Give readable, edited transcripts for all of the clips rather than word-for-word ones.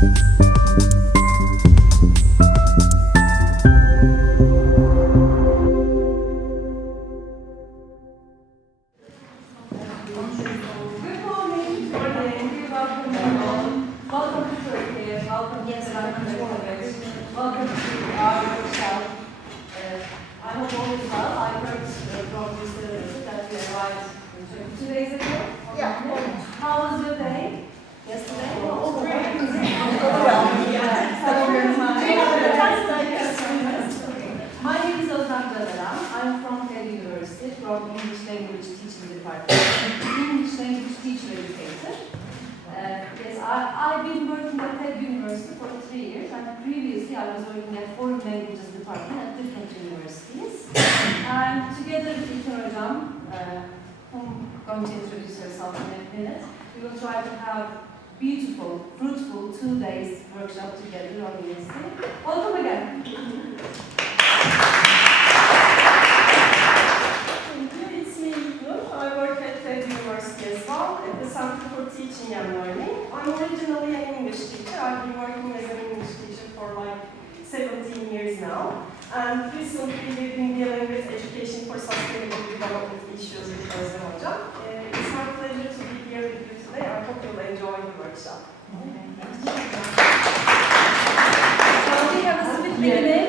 I've been working at TED University for 3 years, and previously I was working at Foreign Languages Department at different universities. And together with İlker Hocam, whom I'm going to introduce herself in a minute, we will try to have beautiful, fruitful 2 days workshop together on ESD. Welcome again. I work at TED University as well, at the Center for Teaching and Learning. I'm originally an English teacher. I've been working as an English teacher for like 17 years now. And recently we've been dealing with education for sustainable development issues with ESD Hocam. It's my pleasure to be here with you today. I hope you'll enjoy the workshop. So we have a split beginning.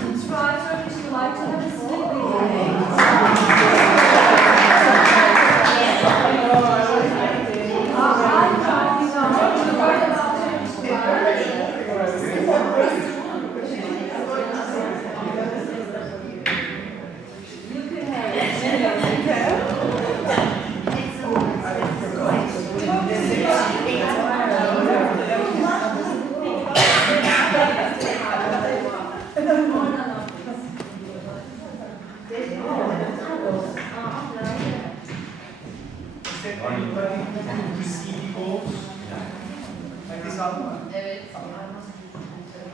To try Turkish, we like to have a split beginning. ESD Goals. Herkes aldı mı? Evet.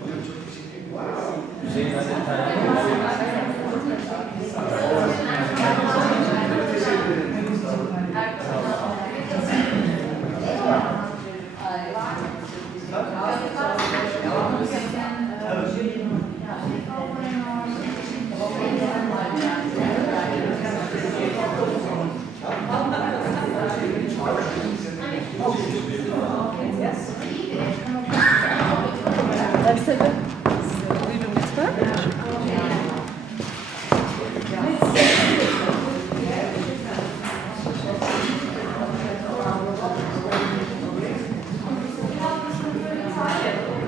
Hocam çok teşekkür ederim.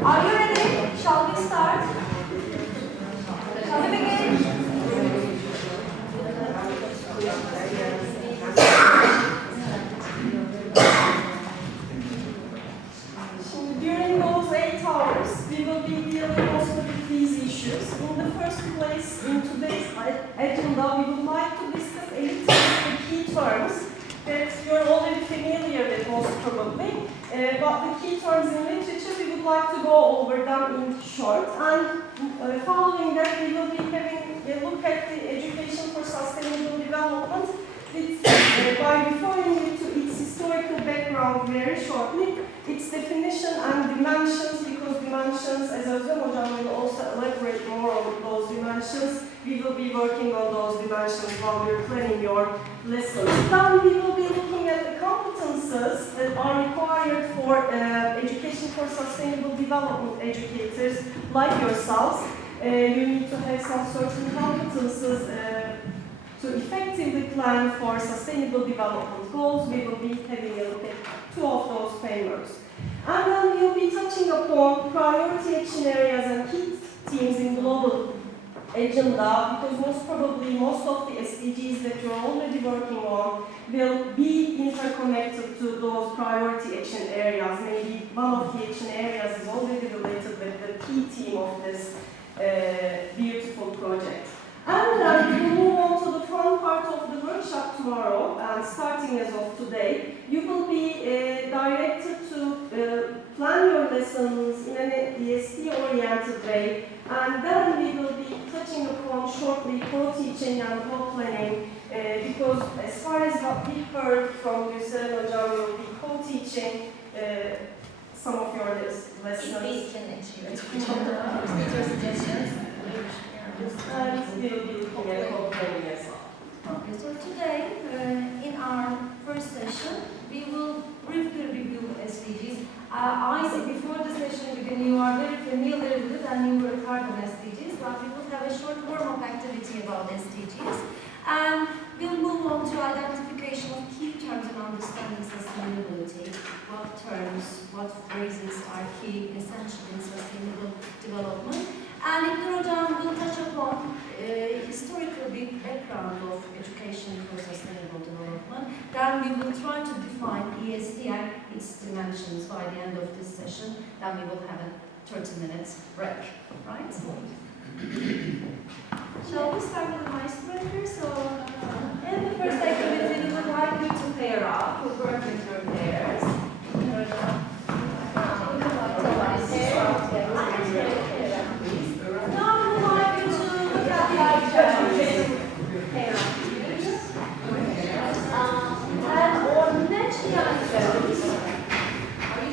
Are you ready? Shall we start? Shall we begin? During those 8 hours, we will be dealing also with these issues. In the first place, in today's agenda, we would like to discuss a little bit the key terms that you're already familiar with most probably. But the key terms in literature, we would like to go over them in short. And following that, we will be having a look at the education for sustainable development by referring you to its historical background very shortly, its definition and dimensions, because dimensions, as Özlem Hocam will also elaborate more on those dimensions, we will be working on those dimensions while we're planning your lessons. Then we will be looking at the competences that are required for education for sustainable development educators like yourselves. You need to have some certain competences to effectively plan for sustainable development goals. We will be having a look at 2 of those frameworks. And then we will be touching upon priority action areas and key themes in global agenda, because most probably most of the SDGs that you're already working on will be interconnected to those priority action areas. Maybe one of the action areas is already related with the key theme of this beautiful project. And then we will move on to the fun part of the workshop tomorrow, and starting as of today, you will be directed to plan your lessons in an ESD-oriented way, and then we will be touching upon shortly co-teaching and co-planning, because as far as what we heard from Gülseren Hocam, we will be co-teaching some of your lessons. If we can achieve it. Your suggestions. And we will be looking at co-planning as well. Okay, so today, in our first session, we will briefly review SDGs. I see before the session begin, you are very familiar with it and you work hard on SDGs, but we will have a short warm-up activity about SDGs. And we'll move on to identification of key terms and understanding sustainability. What terms, what phrases are key, essential in sustainable development. And Ilknur Hocam will touch upon historical background of education for sustainable development. Then we will try to define ESD and its dimensions by the end of this session. Then we will have a 30 minutes break, right? Shall we start with the icebreaker? So, in the first activity, we would like you to pair up, we'll work with your pairs. Now we would like you to look at the items. Pair up. And or match the items. Are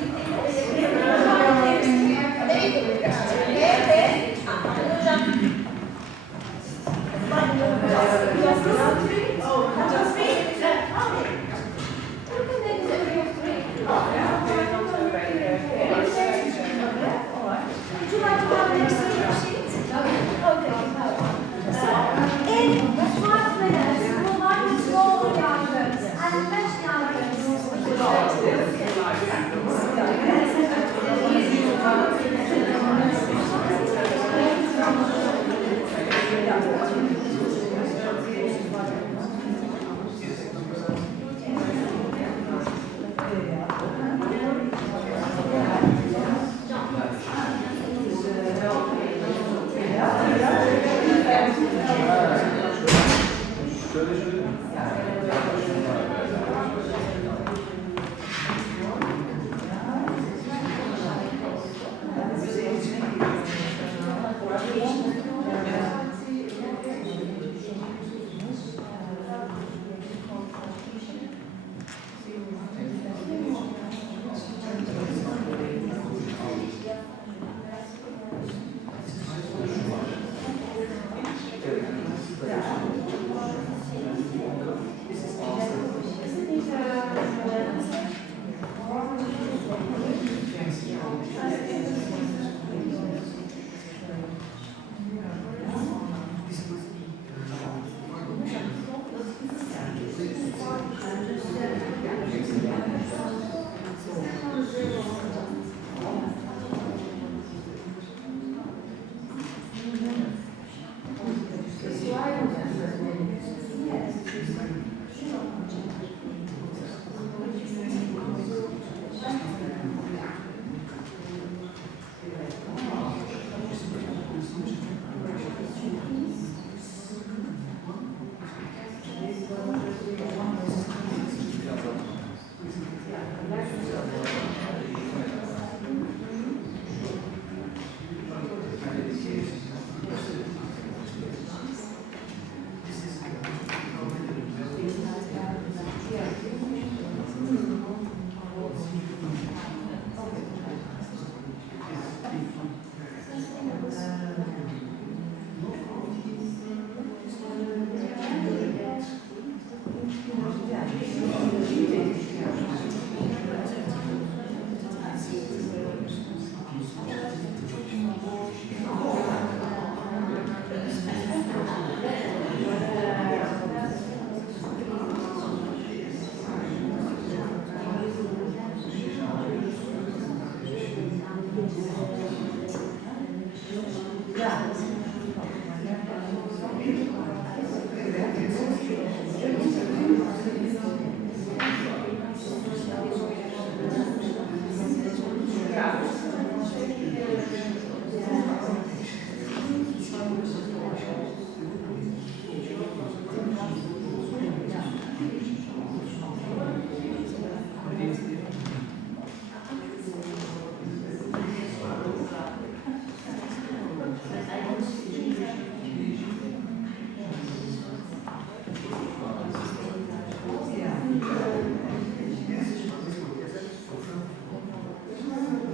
you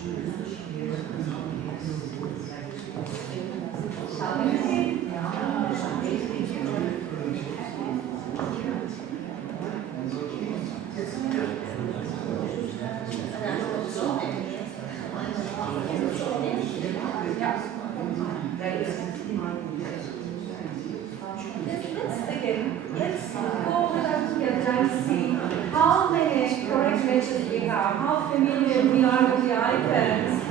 Shall we see? Let's begin. Let's go over that together and see how many correct matches we have, how familiar we are with the icons,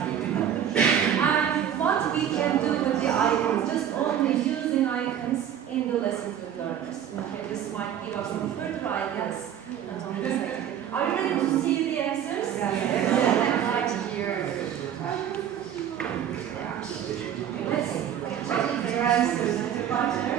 and what we can do with the icons, just only using icons in the lessons with learners. Okay, this might give us some further ideas. Not only this activity. Are you ready to see the answers? Right here. Let's check your answers with the partner.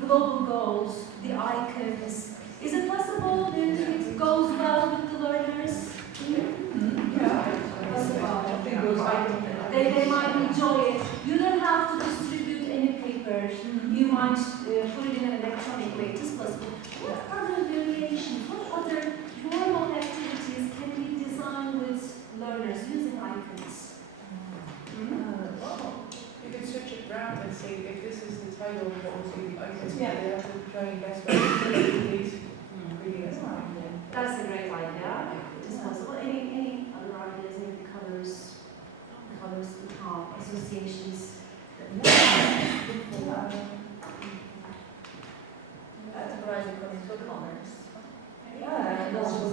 Global goals, the icons. Is it possible? Do you think it goes well with the learners? Yeah. They might enjoy it. You don't have to distribute any papers. You might put it in an electronic way. It is possible. What other variations, what other formal activities can be designed with learners using icons? You could switch it around and say if this is the title of what will be the icons, they have to try and guess what it is. That's a great idea. It is possible. Any other ideas? Maybe colors associations. Categorizing according to colors. Yeah, and also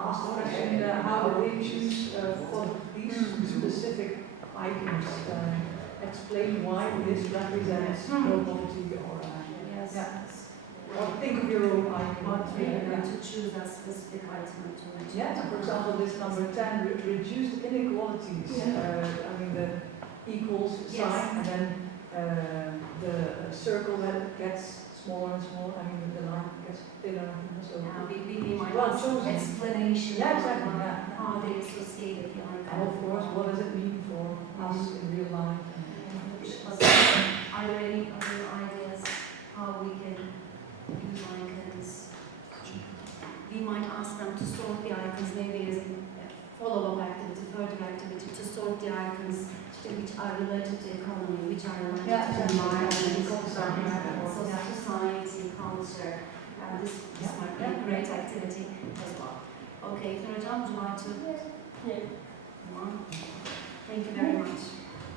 ask the question how we choose for these specific items. Explain why this represents low poverty or Yes. yeah. give your own icon. Part 3, to choose a specific item to mention. Yeah, for example, this number 10, reduce inequalities. I mean, the equals sign, and then the circle that gets smaller and smaller. I mean, the line gets thinner and thinner. So We might well ask chosen. explanation Yeah, exactly. on Yeah. how they associated the And icon. of course, what does it mean for us in real life? Are there any other ideas how we can use icons? We might ask them to sort the icons, maybe as a follow-up activity, further activity, to sort the icons which are related to economy, which are related to environment, society, culture. This might be a great activity as well. Okay, Hocam, would you like to? Yeah. Come on. Thank you very much.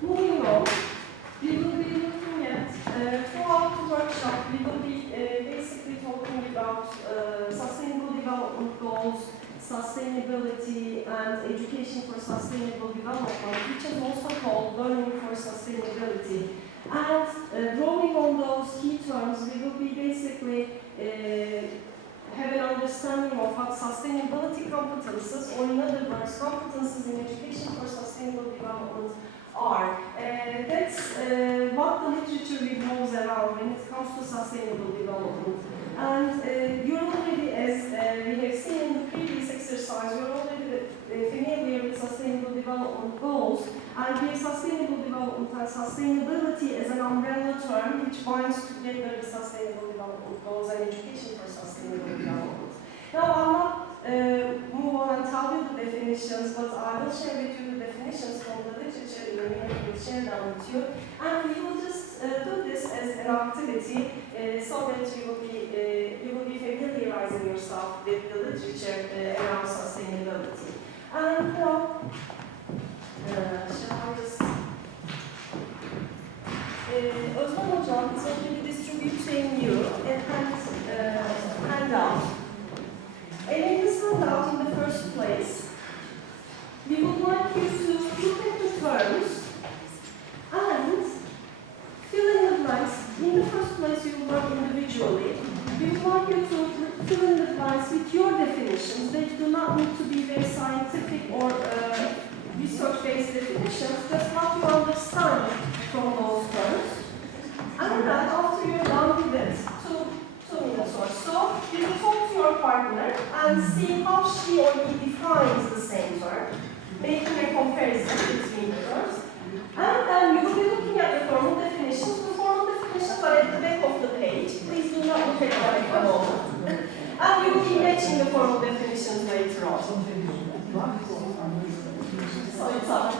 Moving on, we will be looking at, throughout the workshop, we will be basically talking about sustainable development goals, sustainability, and education for sustainable development, which is also called learning for sustainability. And drawing on those key terms, we will be basically have an understanding of what sustainability competences, or in other words, competences in education for sustainable development are. That's what the literature revolves around when it comes to sustainable development. And you're already, as we have seen in the previous exercise, you're already familiar with sustainable development goals, and we have sustainable development and sustainability as an umbrella term which binds together the sustainable development goals and education for sustainable development. Now, I'll not move on and tell you the definitions, but I will share with you the definitions from the literature in a minute. We'll share them with you, and we will just do this as an activity so that you will be familiarizing yourself with the literature around sustainability. And shall I just Özlem Hocam is already distributing you a handout. And in this handout, in the first place, we would like you to look at the terms and fill in the blanks. In the first place, you will work individually. We would like you to fill in the blanks with your definitions. They do not need to be very scientific or research-based definitions, just what you understand from those terms. And then, after you're done with it, 2 minutes or so, you will talk to your partner and see how she or he defines the same term, making a comparison between the terms. And then you will be looking at the formal definitions. The formal definitions are at the back of the page. Please do not look at them at the moment. And you will be matching the formal definitions later on. So it's up.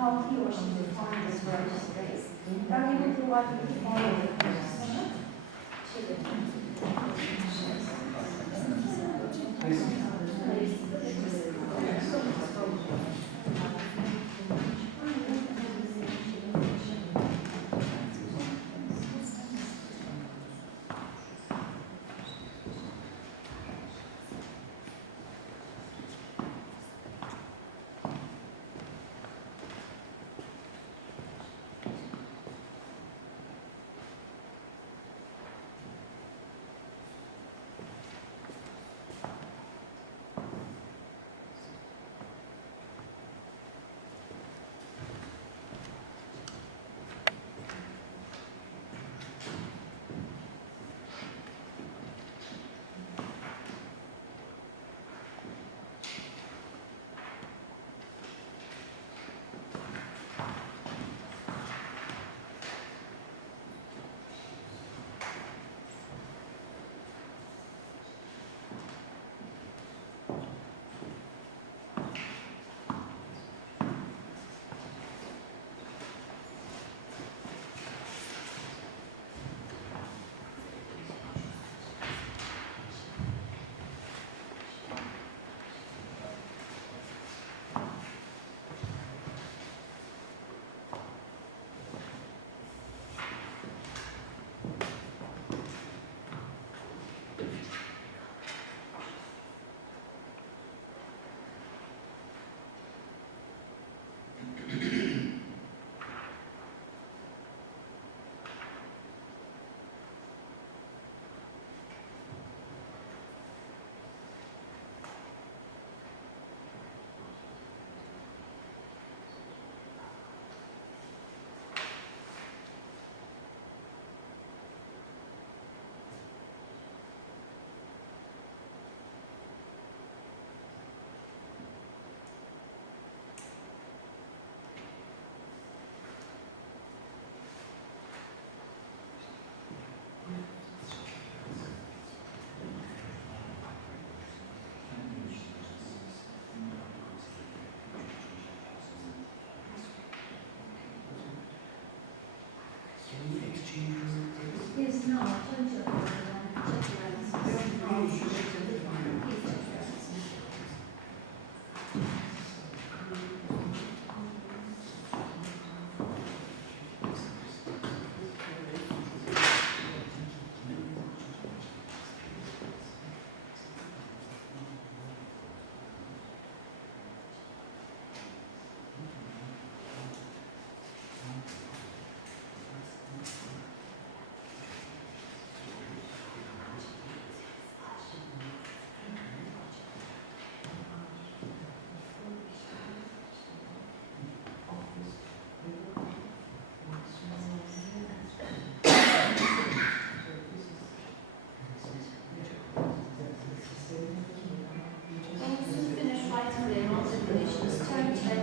How he or she defines this phrase.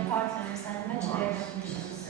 Partners and match their definitions.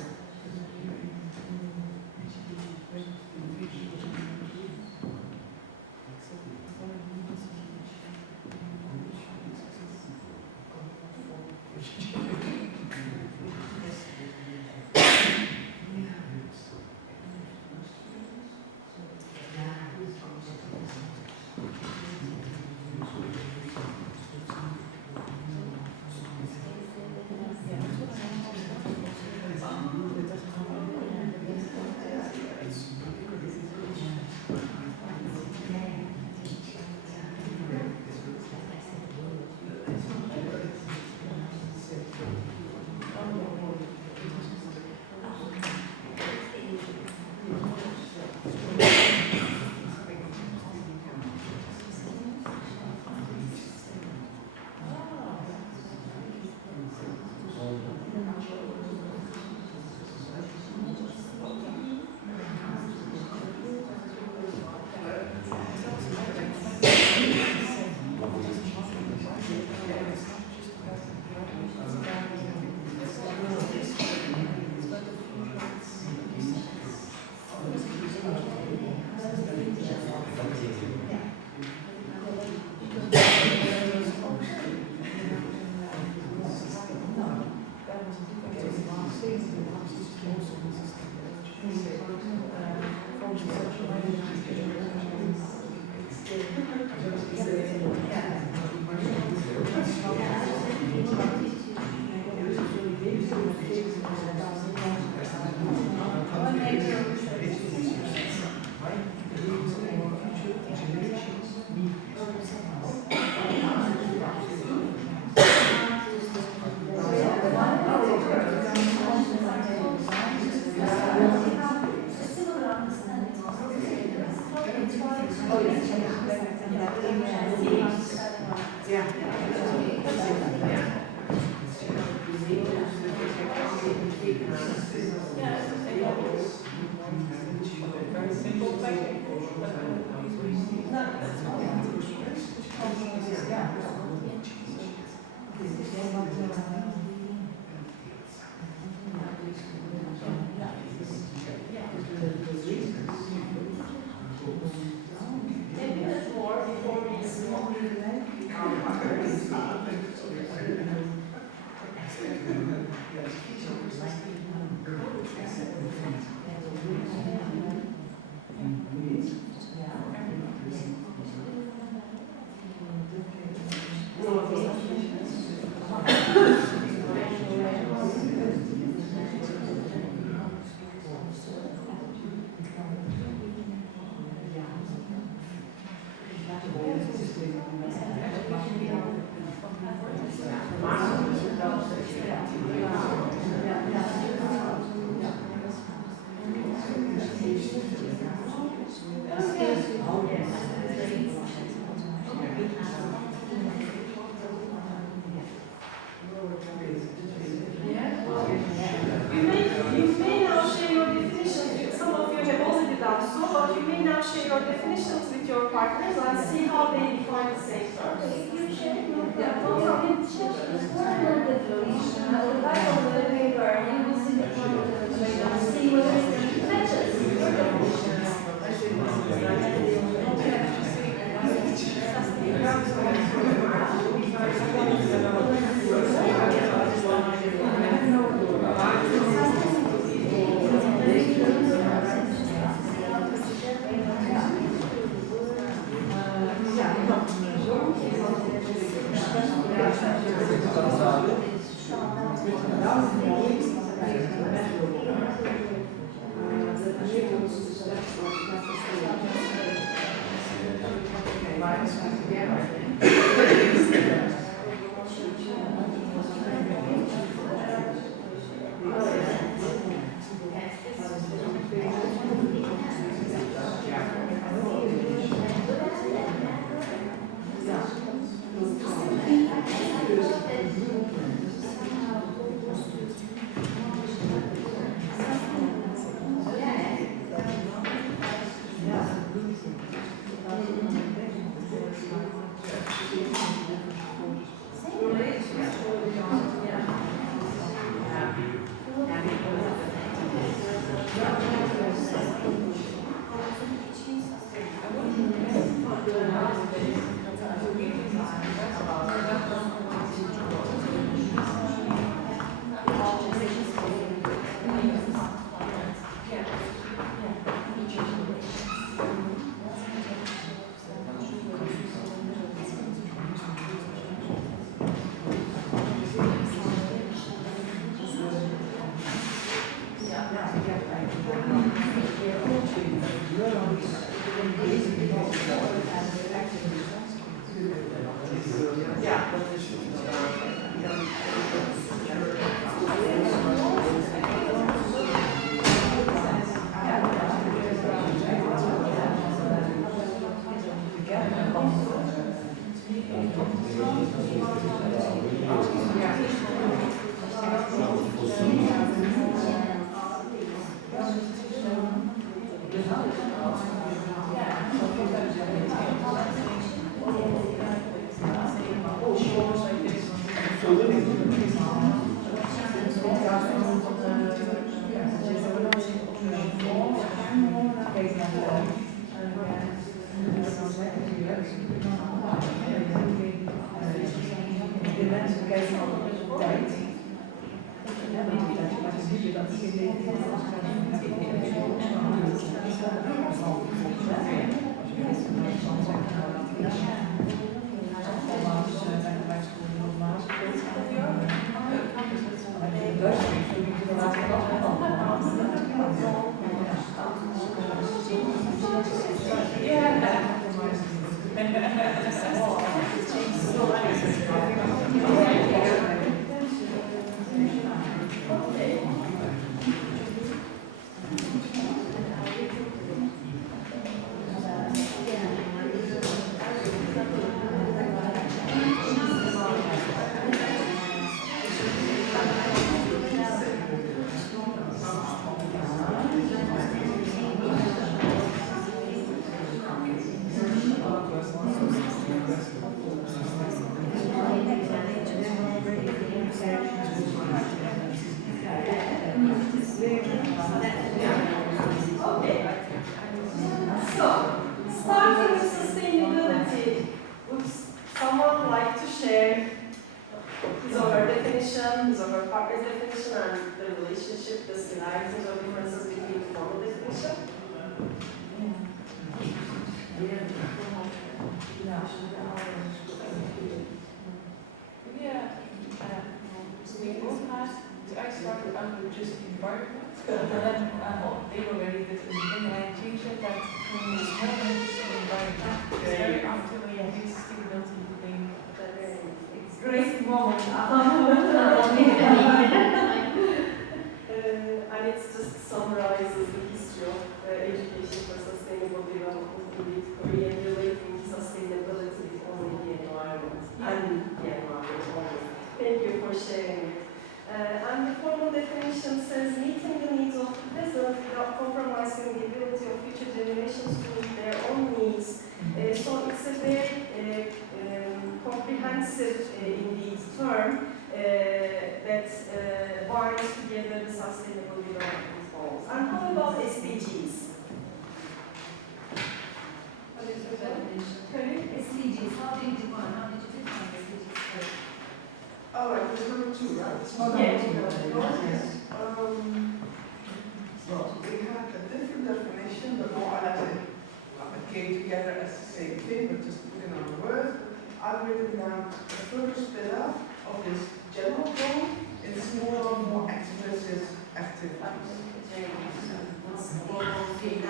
I've written down the first pillar of this general goal. It's more explicit activities.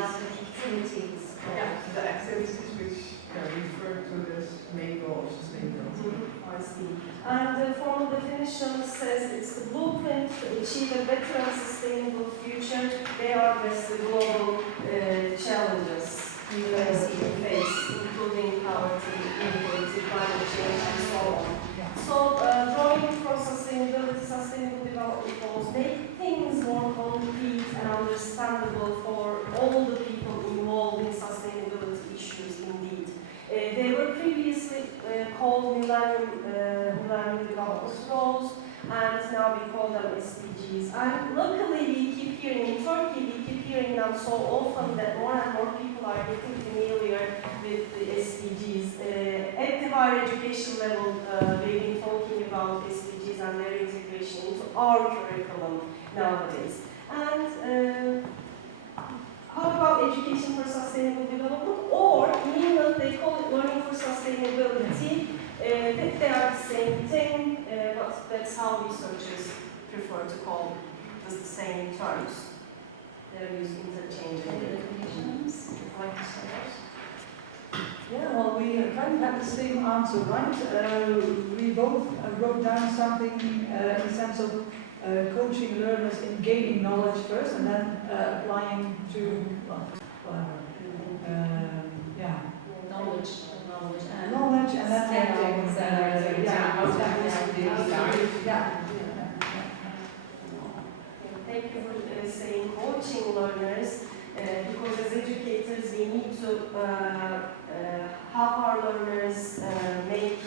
Activities. Yeah, the activities which refer to this main goal of sustainability. I see. And the formal definition says it's the blueprint to achieve a better and sustainable future. They address the global challenges we face, including poverty, inequality, climate change, and so on. So, drawing from sustainability, sustainable development goals make things more concrete and understandable for all the people involved in sustainability issues indeed. They were previously called Millennium Development Goals, and now we call them SDGs. And luckily, we keep hearing in Turkey, we keep hearing them so often that more and more people are getting familiar with the SDGs. At the higher education level, we've been talking about SDGs and their integration into our curriculum nowadays. And how about education for sustainable development? Or in England, they call it learning for sustainability. They are the same thing, but that's how researchers prefer to call the same terms. They're used interchangeably. Definitions. Like to say that? Yeah, well, we kind of have the same answer, right? We both wrote down something in the sense of coaching learners in gaining knowledge first and then applying to, well, whatever. Yeah. Knowledge and Knowledge and then acting. Thank you for saying coaching learners, because as educators we need to help our learners make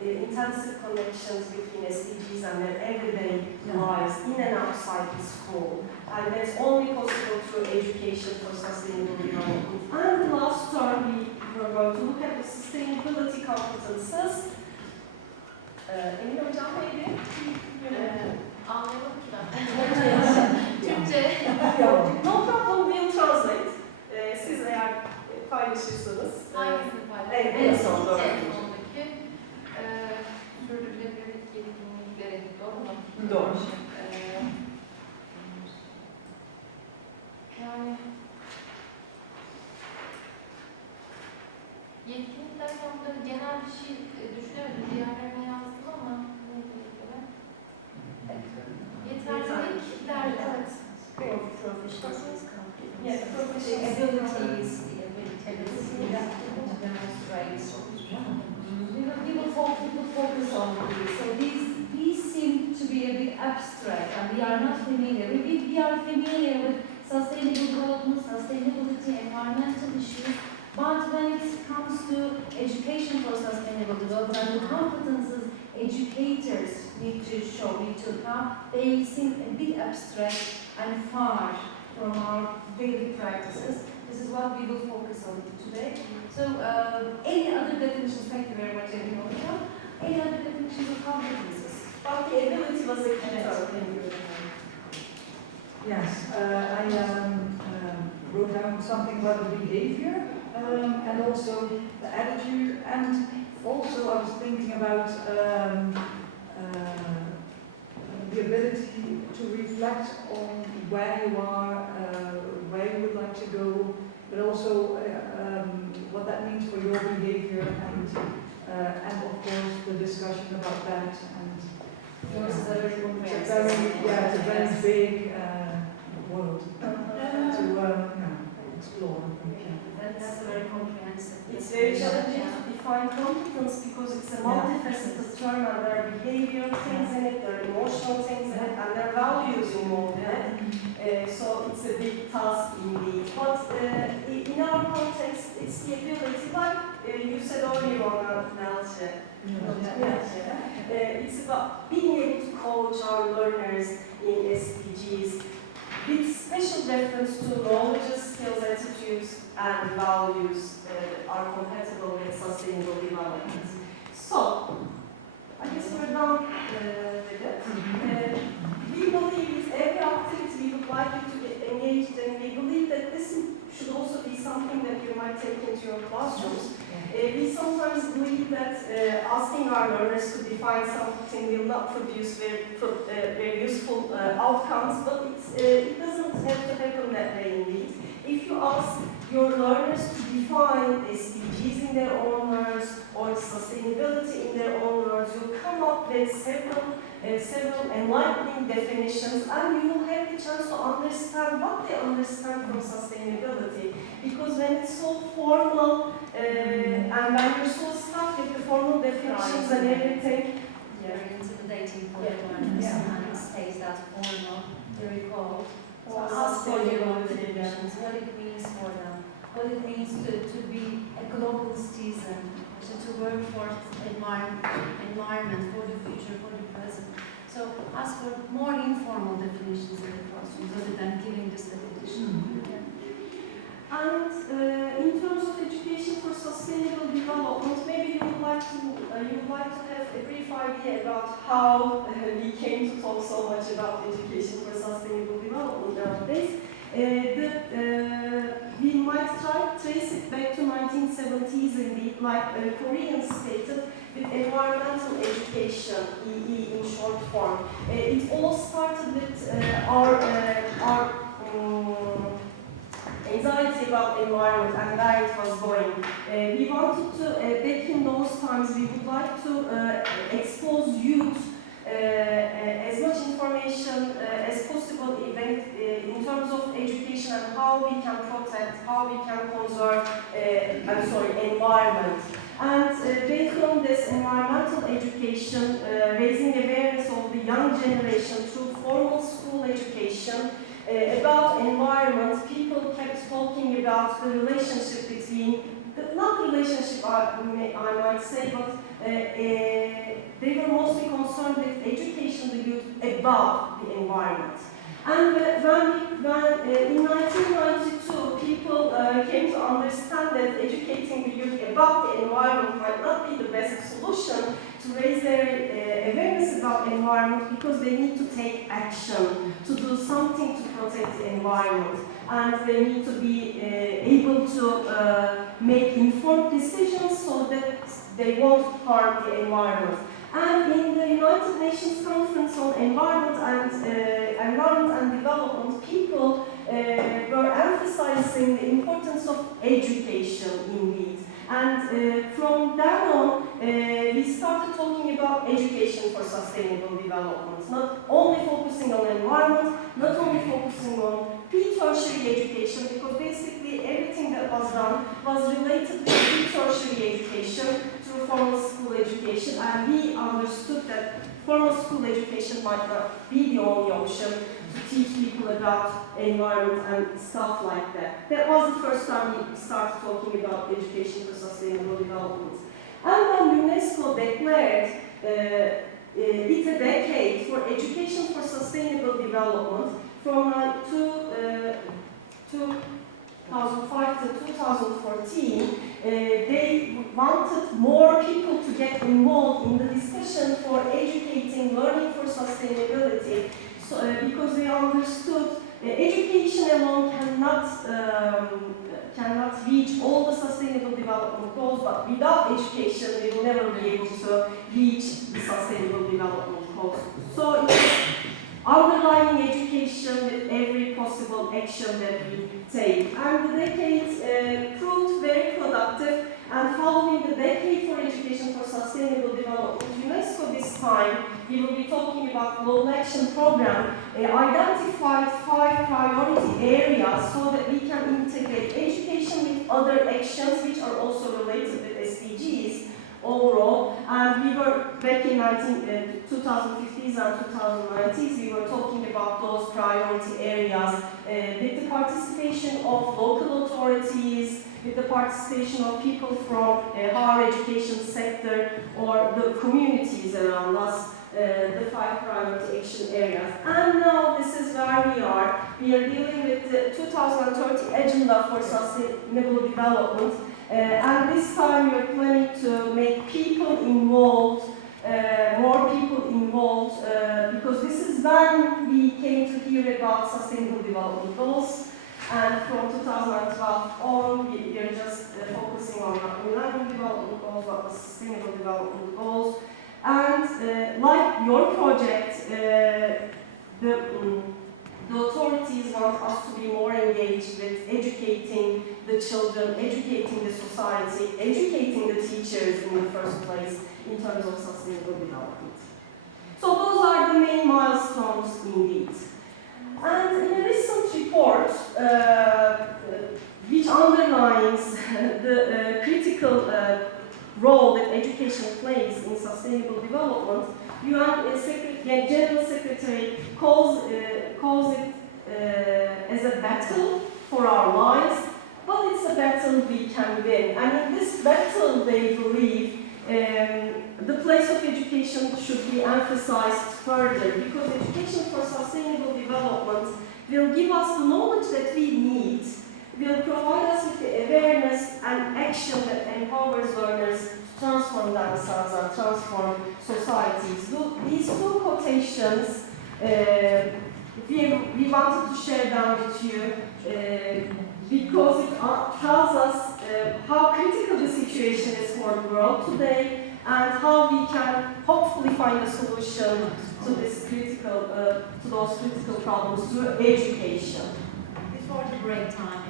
intensive connections between SDGs and their everyday lives in and outside the school. And that's only possible through education for sustainable development. And the last term we were going to look at the sustainability competences. Emin hocam neydi? anlayamadım ki ben. Türkçe. No problem, we'll translate. Siz eğer paylaşırsanız. Hangisini En paylaşıyorsunuz? son doğru. En sondaki sürdürülebilirlik yetkinlikleri, doğru mu? Doğru. Yani yetkinlik derken burada genel bir şey düşünemedim. Diğerlerine yazdım ama neydi ilgili? Yeterlilik derdi. Evet. Professionals, Yes, professional abilities, the abilities to demonstrate. We will focus on these. So these seem to be a bit abstract and we are not familiar. We are familiar with sustainable development, sustainability, environmental issues, but when it comes to education for sustainable development and the competences educators need to show, need to have, they seem a bit abstract and far from our daily practices. This is what we will focus on today. So, any other definitions? Thank you very much, everyone. Any other definitions of competences? But the ability was a key term. Yes, I wrote down something about the behavior and also the attitude, and also I was thinking about the ability to reflect on where you are, where you would like to go, but also what that means for your behavior, and of course the discussion about that. And Yours is a very it's a comprehensive. it's a very big world to explore. I think, yeah. That's very comprehensive. It's very challenging to define competence because it's a multifaceted term and there are behavioral things in it, there are emotional things in it, and there are values involved in it. So it's a big task indeed. But in our context, it's the ability, like you said earlier on Melche. It's about being able to coach our learners in SDGs with special reference to knowledge, skills, attitudes, and values that are compatible with sustainable development. So, I guess we're done with it. We believe with every activity we would like you to get engaged in. We believe that this should also be something that you might take into your classrooms. We sometimes believe that asking our learners to define something will not produce very useful outcomes, but it doesn't have to happen that way indeed. If you ask your learners to define SDGs in their own words or sustainability in their own words, you'll come up with several enlightening definitions, and you will have the chance to understand what they understand from sustainability. Because when it's so formal and when you're so stuck with the formal definitions and everything, Very intimidating for the learners, and it stays that formal, very cold. So ask for your own definitions, what it means for them, what it means to be a global citizen, to work for environment, for the future, for the present. So ask for more informal definitions in the classrooms rather than giving this definition. and in terms of education for sustainable development, maybe you would like to have a brief idea about how we came to talk so much about education for sustainable development nowadays. We might try to trace it back to 1970s indeed, like Koreans stated, with environmental education, EE in short form. It all started with our anxiety about the environment and where it was going. We wanted to, back in those times, we would like to expose youth as much information as possible in terms of education and how we can protect, how we can conserve, environment. And based on this environmental education, raising awareness of the young generation through formal school education about environment, people kept talking about the relationship between, not relationship I might say, but they were mostly concerned with education the youth about the environment. And when in 1992 people came to understand that educating the youth about the environment might not be the best solution to raise their awareness about the environment, because they need to take action, to do something to protect the environment, and they need to be able to make informed decisions so that they won't harm the environment. And in the United Nations Conference on Environment and Development, people were emphasizing the importance of education indeed. And from then on, we started talking about education for sustainable development, not only focusing on environment, not only focusing on pre-tertiary education, because basically everything that was done was related with pre-tertiary education through formal school education, and we understood that formal school education might not be the only option to teach people about environment and stuff like that. That was the first time we started talking about education for sustainable development. And then UNESCO declared it's a decade for education for sustainable development from 2005 to 2014. They wanted more people to get involved in the discussion for educating, learning for sustainability, so, because they understood education alone cannot reach all the sustainable development goals, but without education we will never be able to reach the sustainable development goals. So it's underlying education with every possible action that we take. And the decade proved very productive, and following the decade for education for sustainable development, UNESCO this time, we will be talking about Global Action Program, identified 5 priority areas so that we can integrate education with other actions which are also related with SDGs overall. And we were, back in 2050s and 2090s, we were talking about those priority areas with the participation of local authorities, with the participation of people from higher education sector or the communities around us, the 5 priority action areas. And now this is where we are. We are dealing with the 2030 Agenda for Sustainable Development. And this time we are planning to make people involved, more people involved, because this is when we came to hear about Sustainable Development Goals. And from 2012 on, we are just focusing on not Millennium Development Goals, but the Sustainable Development Goals. And like your project, the authorities want us to be more engaged with educating the children, educating the society, educating the teachers in the first place in terms of sustainable development. So those are the main milestones indeed. And in a recent report, which underlines the critical role that education plays in sustainable development, UN General Secretary calls it as a battle for our lives, but it's a battle we can win. And in this battle, they believe the place of education should be emphasized further, because education for sustainable development will give us the knowledge that we need, will provide us with the awareness and action that empowers learners to transform themselves and transform societies. These two quotations, we wanted to share them with you because it tells us how critical the situation is for the world today, and how we can hopefully find a solution to this critical, to those critical problems through education. Before the break time,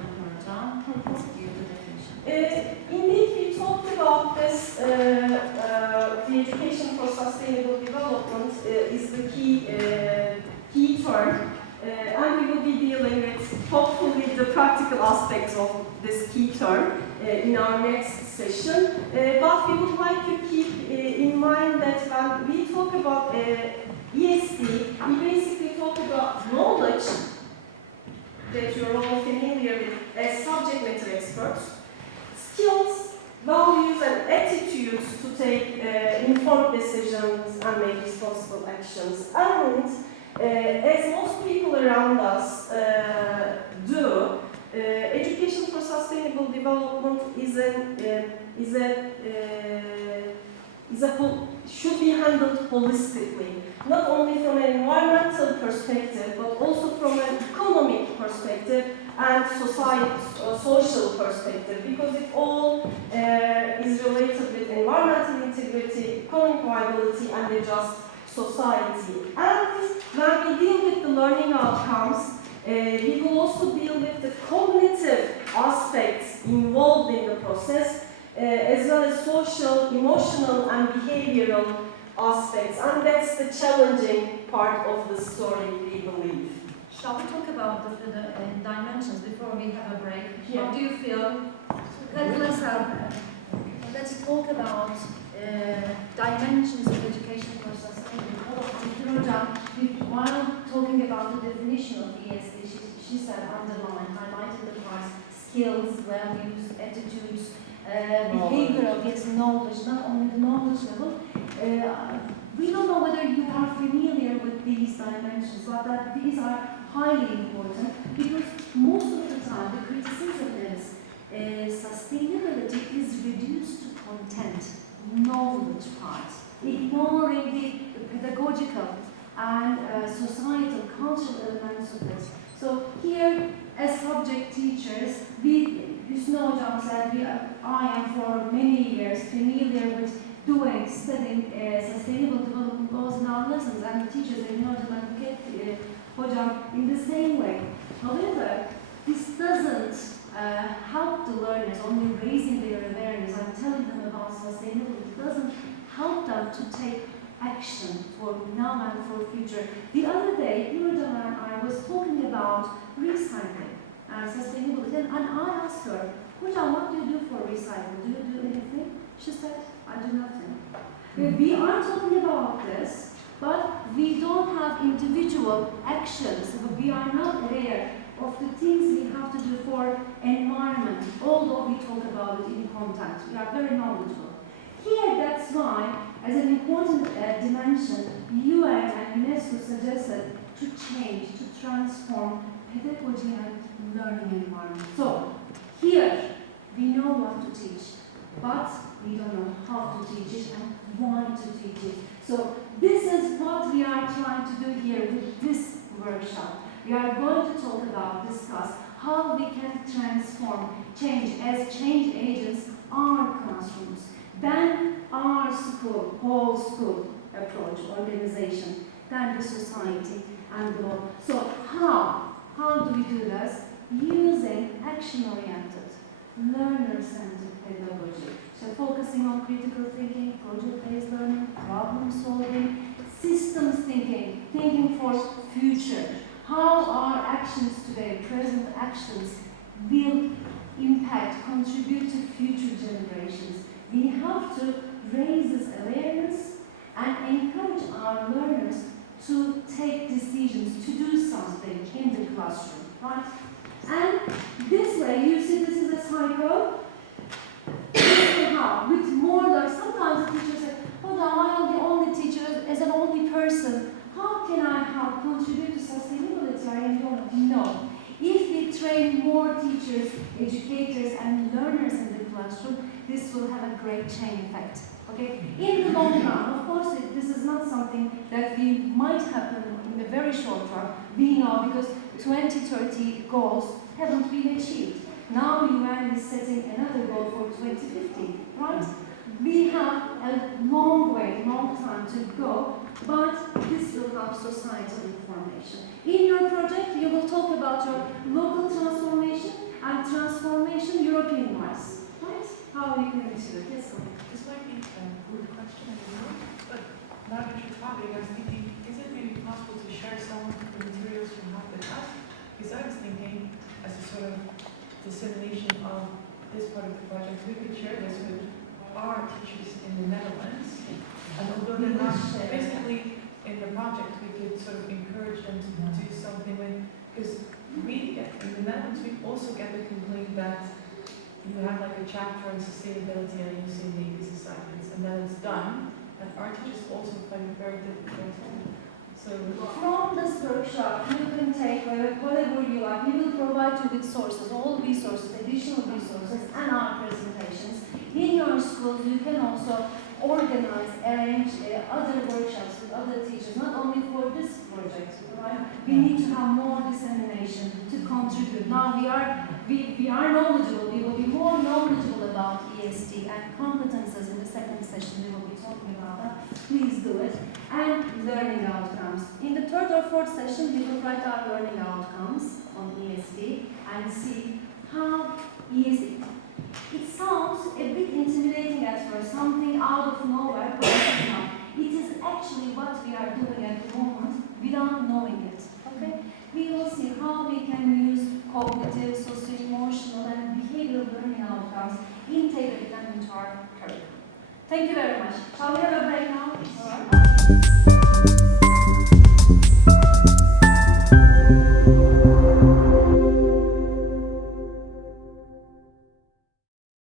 let's give the definition. Indeed, we talked about this. The education for sustainable development is the key term, and we will be dealing with hopefully the practical aspects of this key term in our next session. But we would like to keep in mind that when we talk about ESD, we basically talk about knowledge that you're all familiar with as subject matter experts, skills, values, and attitudes to take informed decisions and make responsible actions. And as most people around us do, education for sustainable development should be handled holistically, not only from an environmental perspective, but also from an economic perspective and social perspective, because it all is related with environmental integrity, economic viability, and a just society. And when we deal with the learning outcomes, we will also deal with the cognitive aspects involved in the process, as well as social, emotional, and behavioral aspects. And that's the challenging part of the story, we believe. Shall we talk about the dimensions before we have a break? Yeah. How do you feel? Let's talk about dimensions of education for sustainable development. While talking about the definition of ESD, she said highlighted the parts: skills, values, attitudes, behavioral, yes, knowledge, not only the knowledge level. We don't know whether you are familiar with these dimensions, but that these are highly important, because most of the time the criticism is sustainability is reduced to content, knowledge part, ignoring the pedagogical and societal, cultural elements of this. So here, as subject teachers, Hocam said, I am for many years familiar with studying sustainable development goals in our lessons, and the teachers Hocam in the same way. However, this doesn't help the learners only raising their awareness and telling them about sustainability. It doesn't help them to take action for now and for future. The other day, Hocam and I was talking about recycling and sustainability, and I asked her, Hocam, what do you do for recycling? Do you do anything? She said, I do nothing. We are talking about this, but we don't have individual actions. We are not aware of the things we have to do for environment, although we talk about it in content. We are very knowledgeable. Here, that's why, as an important dimension, UN and UNESCO suggested to change, to transform pedagogy and learning environment. So, here, we know what to teach, but we don't know how to teach it and why to teach it. So, this is what we are trying to do here with this workshop. We are going to discuss how we can transform, change as change agents our classrooms, then our school, whole school approach, organization, then the society and the world. So how do we do this? Using action-oriented, learner-centered pedagogy. So focusing on critical thinking, project-based learning, problem solving, systems thinking, thinking for future. How our actions today, present actions, will impact, contribute to future generations. We have to raise this awareness and encourage our learners to take decisions, to do something in the classroom, right? And this way, you see this is a cycle. How? With more like, sometimes the teacher says, oh, I am the only teacher, as an only person. How can I help contribute to sustainability? I don't know. If we train more teachers, educators, and learners in the classroom, this will have a great chain effect. Okay? In the long run, of course, this is not something that we might happen in a very short run. We know because 2030 goals haven't been achieved. Now UN is setting another goal for 2050, right? We have a long way, long time to go, but this will help societal formation. In your project, you will talk about your local transformation and transformation European-wise, right? How are you going to do it? Yes, go ahead. This might be a good question, I don't know, but now that you're talking, I was thinking, is it really possible to share some of the materials you have with us? Because I was thinking, as a sort of dissemination of this part of the project, we could share this with our teachers in the Netherlands. And although they're not physically in the project, we could sort of encourage them to do something with, because we get, in the Netherlands, we also get the complaint that you have like a chapter on sustainability and you say the assignments, and then it's done, and our teachers also find it very difficult. So from this workshop, you can take whatever you like. We will provide you with sources, all resources, additional resources, and our presentations. In your schools, you can also organize, arrange other workshops with other teachers, not only for this project, right? We need to have more dissemination to contribute. Now we are knowledgeable, we will be more knowledgeable about ESD and competences in the second session, we will be talking about that. Please do it. And learning outcomes. In the third or fourth session, we will write our learning outcomes on ESD and see how ESD. It sounds a bit intimidating at first, something out of nowhere, but it's not. It is actually what we are doing at the moment without knowing it. Okay? We will see how we can use cognitive, socio-emotional, and behavioral learning outcomes, integrate them into our curriculum. Thank you very much. Shall we have a break now? All right.